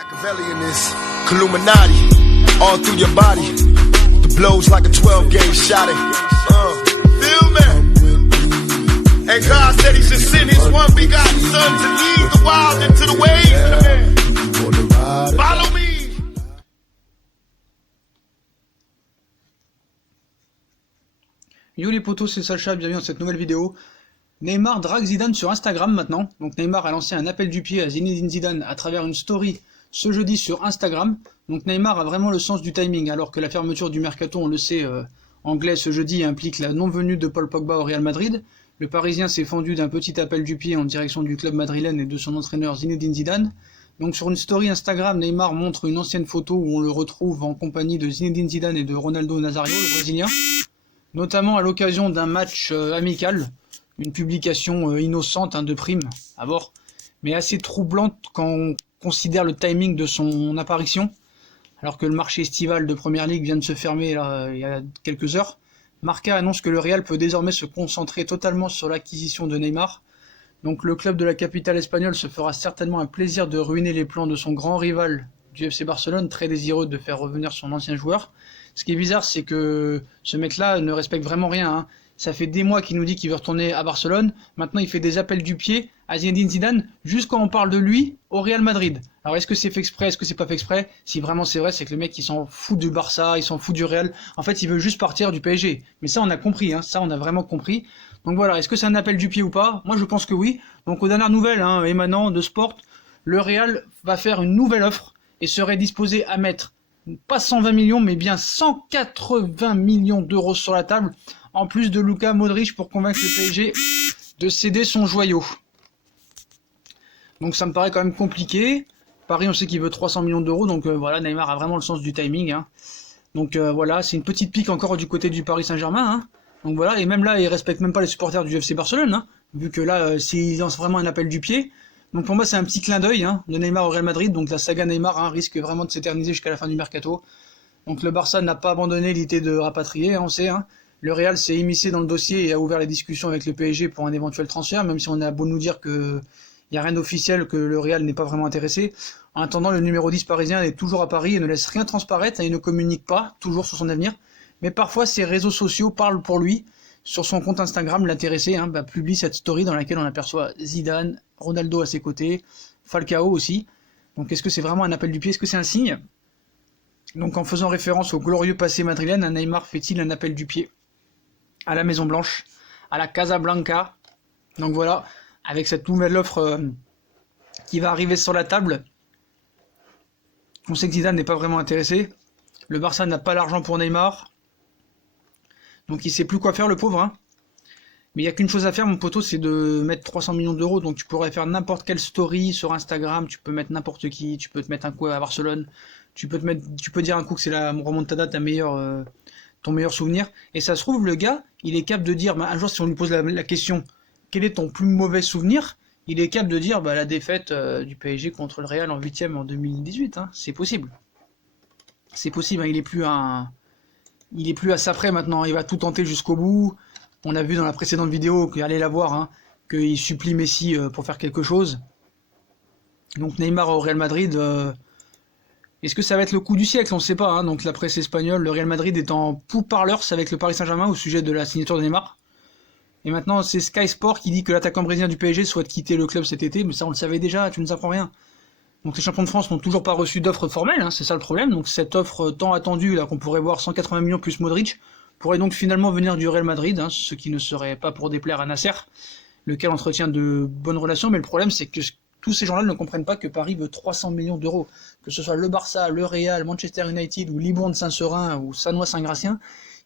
Machiavelli in this Illuminati, all through your body. The blows like a 12-gauge shot. Feel me? And God said He should send His one begotten Son to lead the wild into the ways. Follow me. Yo les potos, c'est Sacha, bienvenue dans cette nouvelle vidéo. Neymar drague Zidane sur Instagram maintenant. Donc Neymar a lancé un appel du pied à Zinedine Zidane à travers une story ce jeudi sur Instagram. Donc Neymar a vraiment le sens du timing, alors que la fermeture du mercato, on le sait, anglais ce jeudi implique la non-venue de Paul Pogba au Real Madrid. Le Parisien s'est fendu d'un petit appel du pied en direction du club madrilène et de son entraîneur Zinedine Zidane. Donc sur une story Instagram, Neymar montre une ancienne photo où on le retrouve en compagnie de Zinedine Zidane et de Ronaldo Nazario, le Brésilien, notamment à l'occasion d'un match amical, une publication innocente de prime à bord, mais assez troublante quand on considère le timing de son apparition, alors que le marché estival de Première Ligue vient de se fermer là, il y a quelques heures. Marca annonce que le Real peut désormais se concentrer totalement sur l'acquisition de Neymar. Donc le club de la capitale espagnole se fera certainement un plaisir de ruiner les plans de son grand rival du FC Barcelone, très désireux de faire revenir son ancien joueur. Ce qui est bizarre, c'est que ce mec-là ne respecte vraiment rien. Ça fait des mois qu'il nous dit qu'il veut retourner à Barcelone. Maintenant, il fait des appels du pied à Zinedine Zidane, juste quand on parle de lui au Real Madrid. Alors, est-ce que c'est fait exprès, est-ce que c'est pas fait exprès? Si vraiment c'est vrai, c'est que le mec, il s'en fout du Barça, il s'en fout du Real. En fait, il veut juste partir du PSG. Mais ça, on a compris, ça, on a vraiment compris. Donc voilà, est-ce que c'est un appel du pied ou pas? Moi, je pense que oui. Donc, aux dernières nouvelles émanant de Sport, le Real va faire une nouvelle offre et serait disposé à mettre pas 120 millions, mais bien 180 millions d'euros sur la table, en plus de Luka Modric pour convaincre le PSG de céder son joyau. Donc ça me paraît quand même compliqué. Paris, on sait qu'il veut 300 millions d'euros, donc voilà, Neymar a vraiment le sens du timing. Donc voilà, c'est une petite pique encore du côté du Paris Saint-Germain. Donc voilà, et même là, il respecte même pas les supporters du FC Barcelone, vu que là, s'il lance vraiment un appel du pied. Donc pour moi, c'est un petit clin d'œil de Neymar au Real Madrid. Donc la saga Neymar risque vraiment de s'éterniser jusqu'à la fin du mercato. Donc le Barça n'a pas abandonné l'idée de rapatrier, on sait. Le Real s'est immiscé dans le dossier et a ouvert les discussions avec le PSG pour un éventuel transfert, même si on a beau nous dire qu'il n'y a rien d'officiel, que le Real n'est pas vraiment intéressé. En attendant, le numéro 10 parisien est toujours à Paris et ne laisse rien transparaître, et il ne communique pas toujours sur son avenir. Mais parfois, ses réseaux sociaux parlent pour lui. Sur son compte Instagram, l'intéressé publie cette story dans laquelle on aperçoit Zidane, Ronaldo à ses côtés, Falcao aussi. Donc est-ce que c'est vraiment un appel du pied? Est-ce que c'est un signe? Donc en faisant référence au glorieux passé madrilène, Neymar fait-il un appel du pied à la Maison Blanche, à la Casa Blanca? Donc voilà, avec cette nouvelle offre qui va arriver sur la table, on sait que Zidane n'est pas vraiment intéressé. Le Barça n'a pas l'argent pour Neymar. Donc il sait plus quoi faire, le pauvre. Mais il n'y a qu'une chose à faire, mon poteau, c'est de mettre 300 millions d'euros. Donc tu pourrais faire n'importe quelle story sur Instagram, tu peux mettre n'importe qui, tu peux te mettre un coup à Barcelone, tu peux dire un coup que c'est la remontada, ton meilleur souvenir. Et ça se trouve, le gars, il est capable de dire, un jour si on lui pose la question, quel est ton plus mauvais souvenir? Il est capable de dire la défaite du PSG contre le Real en 8ème en 2018. C'est possible. C'est possible, il est plus à ça près maintenant, il va tout tenter jusqu'au bout. On a vu dans la précédente vidéo, allez la voir, qu'il supplie Messi pour faire quelque chose. Donc Neymar au Real Madrid, est-ce que ça va être le coup du siècle? On ne sait pas. Donc la presse espagnole, le Real Madrid est en pourparlers avec le Paris Saint-Germain au sujet de la signature de Neymar. Et maintenant c'est Sky Sport qui dit que l'attaquant brésilien du PSG souhaite quitter le club cet été, mais ça on le savait déjà, tu ne nous apprends rien. Donc les champions de France n'ont toujours pas reçu d'offre formelle, c'est ça le problème. Donc cette offre tant attendue, là qu'on pourrait voir 180 millions plus Modric, pourrait donc finalement venir du Real Madrid, ce qui ne serait pas pour déplaire à Nasser, lequel entretient de bonnes relations. Mais le problème, c'est que tous ces gens-là ne comprennent pas que Paris veut 300 millions d'euros. Que ce soit le Barça, le Real, Manchester United, ou Libourne Saint-Seurin, ou Sannois Saint-Gratien,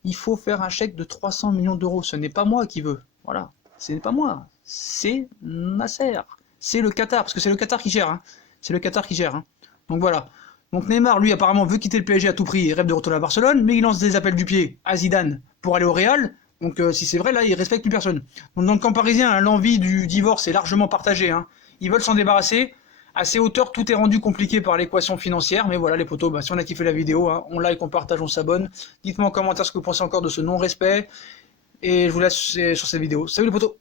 il faut faire un chèque de 300 millions d'euros. Ce n'est pas moi qui veux. Voilà. Ce n'est pas moi. C'est Nasser. C'est le Qatar, parce que c'est le Qatar qui gère. C'est le Qatar qui gère. Donc voilà. Donc Neymar, lui, apparemment, veut quitter le PSG à tout prix, il rêve de retourner à Barcelone, mais il lance des appels du pied à Zidane pour aller au Real. Donc si c'est vrai, là, il respecte plus personne. Donc dans le camp parisien, l'envie du divorce est largement partagée. Ils veulent s'en débarrasser. À ces hauteurs, tout est rendu compliqué par l'équation financière. Mais voilà les potos, si on a kiffé la vidéo, on like, on partage, on s'abonne. Dites-moi en commentaire ce que vous pensez encore de ce non-respect. Et je vous laisse sur cette vidéo. Salut les potos!